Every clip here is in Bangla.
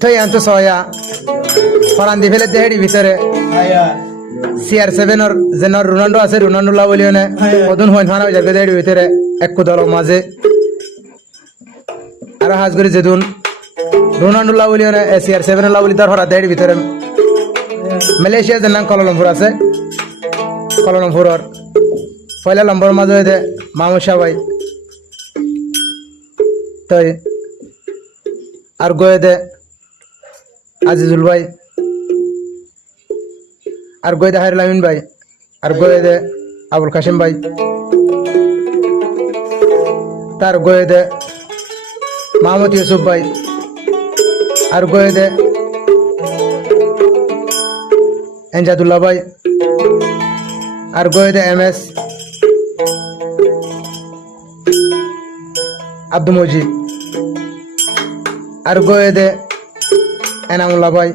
তুই আনতো সয়া ফরান দি ফেলে দেহেড়ি ভিতরে CR7 ওর জেনার রোনাল্ডো আছে রোনাল্ডো লা বলিও না কদন হইন ফানা যাবে দেহেড়ি ভিতরে এক দল মাঝে আর হাজ করে যেদুন রোনাল্ডো লা বলিও না CR7 লা বলি তার হরা দেহেড়ি ভিতরে মালয়েশিয়া জেনার কুয়ালালামপুর আছে কুয়ালালামপুরর পয়লা নম্বর মাঝে দে মামুশা ভাই তাই আর গয়ে দে আজিজুল ভাই আর গয়ে দে হায়রুল আমিন ভাই আর গয়ে দে আবুল কাসিম ভাই তার গয়ে দে মাহমুদ ইউসুফ ভাই আর গয়ে দে এনজাদুল্লাহ ভাই আর গয়ে দে MS আব্দুল মজিদ আর গয়ে দে এনামুল্লাহ ভাই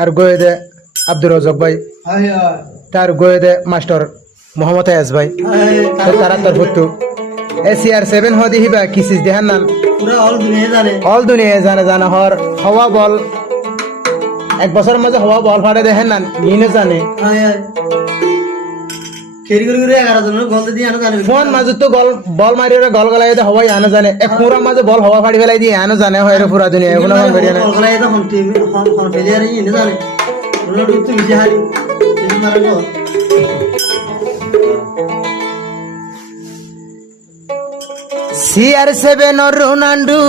আর গয়ে দে আব্দুর রজক ভাই তার গয়ে দে মাস্টার মোহাম্মদ আয়াজ ভাই তারা তোর ফুটু CR7 হদি হিবা কিসিস দেহান নাম অল দুনিয়া জানে হর হওয়া বল এক বছর মাঝে হওয়া বল ফাড়ে দেখেন না নিয়ে জানে ফোন মাঝে তো বল মারি গল গলাই হওয়াই আনো জানে এক পুরা মাঝে বল হওয়া ফাড়ি ফেলাই দিয়ে আনো জানে হয় পুরা দুনিয়া এগুলো CR7 or Ronaldo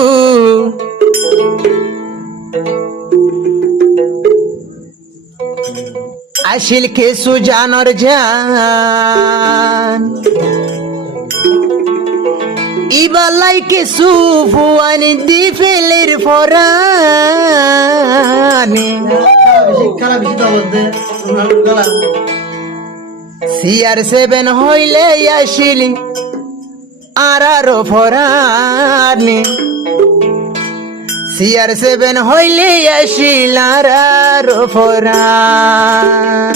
আশিল কেসু জানর জান ইবালাই কেসু ফুয়ানি দি ফেলের ফরানে CR7 হইলে আশিলি আরারো ফরানে CR7 হইলে আশিল আরারো ফরান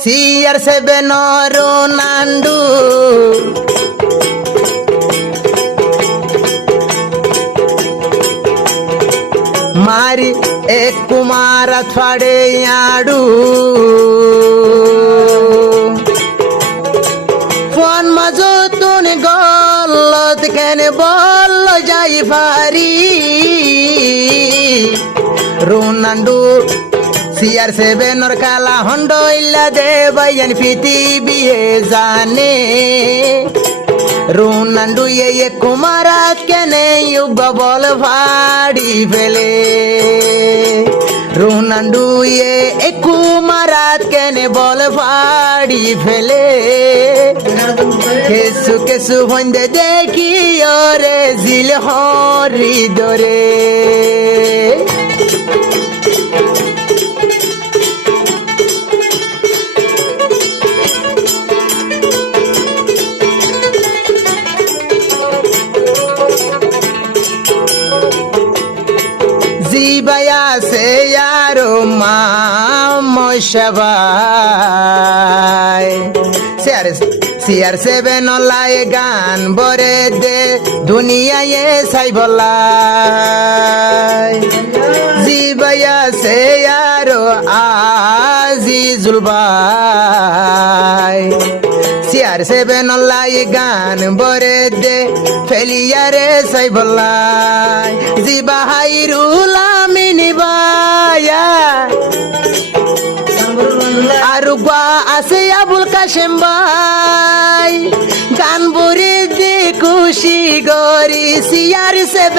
CR7 রোনাল্ডো মারি এক কুমার ফাড়ে আড়ু ফোন মাঝো তুন গলত কেন বল যাই ফারি রোনাল্ডো CR7 ওর কালা হন্ডইলা দে বাইন পৃথিবী জানে রোনাল্ডো এ কুমারাত কেনে যুগ বল ফাড়ি ফেলে রোনাল্ডো এ কুমারাত কেনে বল ফাড়ি ফেলে কেসু কেসু হন্দে দেখি ওরে জিল হরি দরে জিবায়া সে यारो মশাবাই CR7 লাই গান বরে দে দুনিয়ায় সাই বলাই জিবায়া সে यारो আজিজুল ভাই CR7 লাই গান বরে দে ফেলিয়ারে সাই বলাই জিবাহাইরুল আমিন বায়া আরুগা আছে আবুল কাশেম ভাই গান বরে দে খুশি গরি CR7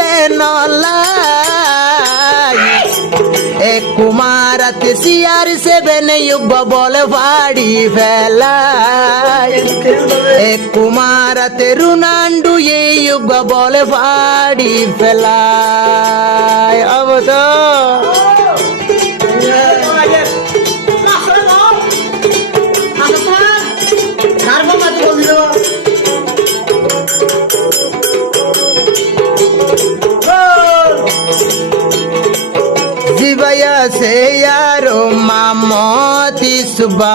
লাই এক কুমারাত CR7 যুগ বল ফাড়ি ফেলাই এক কুমারাত রোনাল্ডো যুগ বল ফাড়ি ফেলাই अब तो জিবায়া সে यारो মামতি সুবাই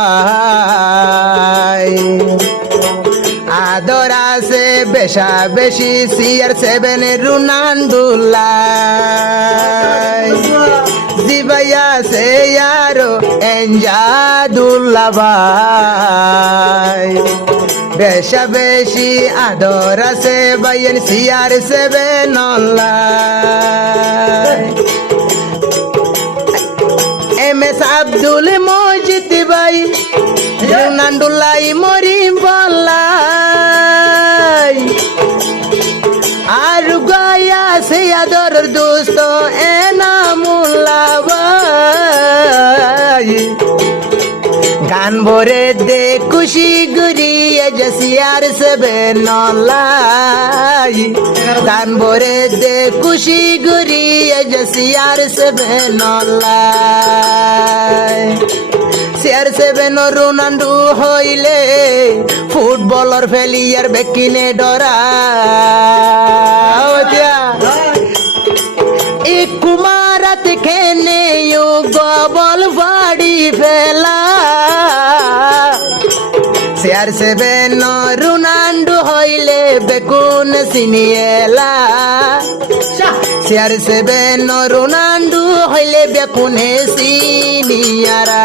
আদর আছে বেশা বেশি CR7 রোনাল্ডোলাই জিবাই আছে আরো এনজাদুল্লাহ ভাই বেশা বেশি আদর আছে বাইন CR7 online MS Abdul Majid ভাই রোনাল্ডোলাই মরিম বললাই আর গায়া সে আদর দোস্ত এনামুল্লাহ ভাই গান ভরে দে খুশি গুরিয়ে যে CR7 অনলাই গান ভরে দে খুশি গুরিয়ে যে CR7 অনলাই CR7 রোনাল্ডো হইলে ফুটবলর ফেলিয়ার বেকিনে ডরা এক কুমারাত খেনে গবল বাড়ি ফেলা CR7 রোনাল্ডো হইলে বেকুন সিনিয়েলা CR7 রোনাল্ডো হইলে বেকুনে সিনিয়ারা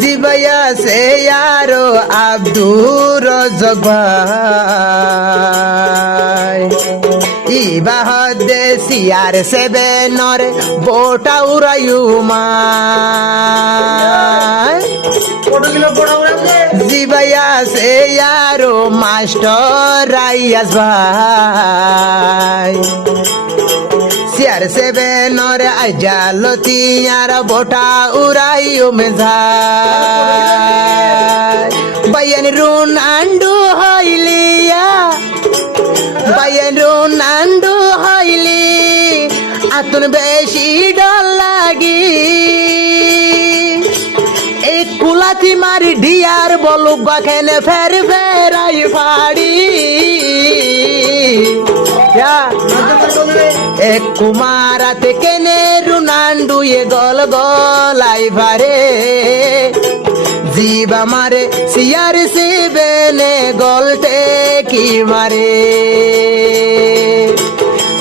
জিবাইয়া সে আরো আব্দুর রাজ্জাক ভাই ইবাহদে CR7 বোটা উড়াইউমা জিবাইয়া সে আরো মাস্টার রাইয়াস ভাই CR7 আজালতি আর বোটা উড়াইও মেঝাই বাইন রোনাল্ডো হইলিয়া বাইন রোনাল্ডো হইলি আতুন বেশি ডর লাগি এক কুলাতি মারি ডিয়ার বলুক বাখেনে ফের ফেরাই ফাড়ি এক কুমারাত কেনে রোনাল্ডো এ গল গলাই ভারে জিবা মারে CR7 গলতে কি মারে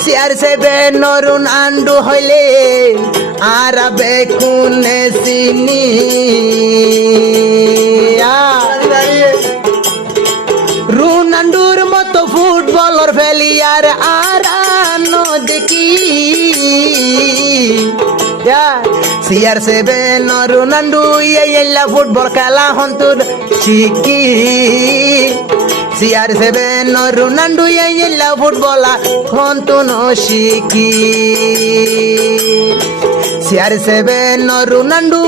CR7 রোনাল্ডো হইলে আর বেকুনে সিনি রোনাল্ডোর মতো ফুটবলার ফেলিয়ার আর দেখি CR7 রোনাল্ডো এলা ফুটবল খেলা হন্তু শিখি CR7 রোনাল্ডো এলা ফুটবল হন্তু শিখি CR7 রোনাল্ডো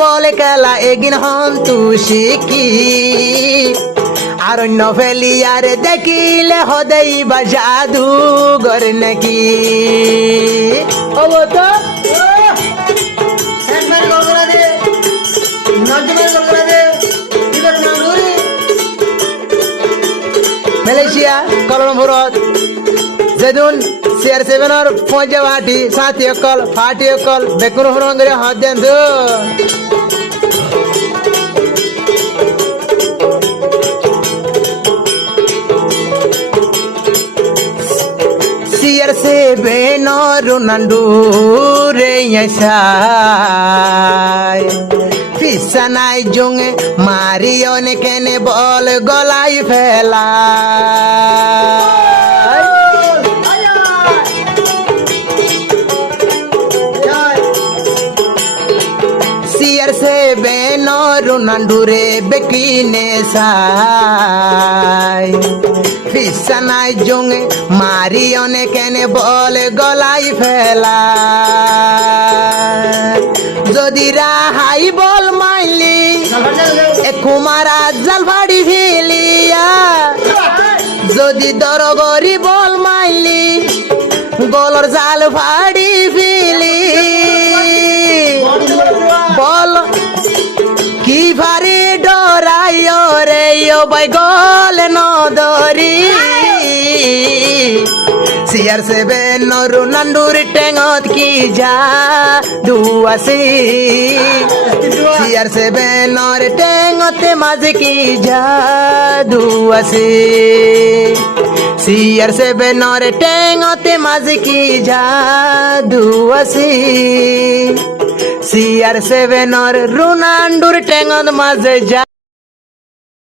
বলে খেলা এগিন হন্তু শিখি আর অন্য ফেলিয়ার দেখিলে হদেই বা জাদুঘর নাকি মালয়েশিয়া কলম্বোরত যেদিন CR7 পঞ্জা ফাটি সাথী অকল ফাটি অকল বেকুন হরঙ্গরে হাত দেন CR7 রোনাল্ডো রে আসাই পিসা নাই জঙ্গে মারিয়ন কেনে বল গলাই ফেলা CR7 রোনাল্ডো রে বেকিনে সাই পিসা নাই জঙ্গে মারিয়নে কেনে বল গলাই ফেলা যদি রাহাই বল মাইলি কুমারা জাল ফাড়ি ফেলিয়া যদি দরগরি বল মাইলি গলর জাল ফাড়ি ফেলি বল কি ভারি ডরাই রে ও বাই গলে নদরি CR7 রোনাল্ডোর টেঙত কি জাদু আছে CR7 টেঙতে মাঝে কি জাদু আছে CR7 টেঙতে মাঝে কি জাদু আছে CR7 রোনাল্ডোর টেঙত মাঝে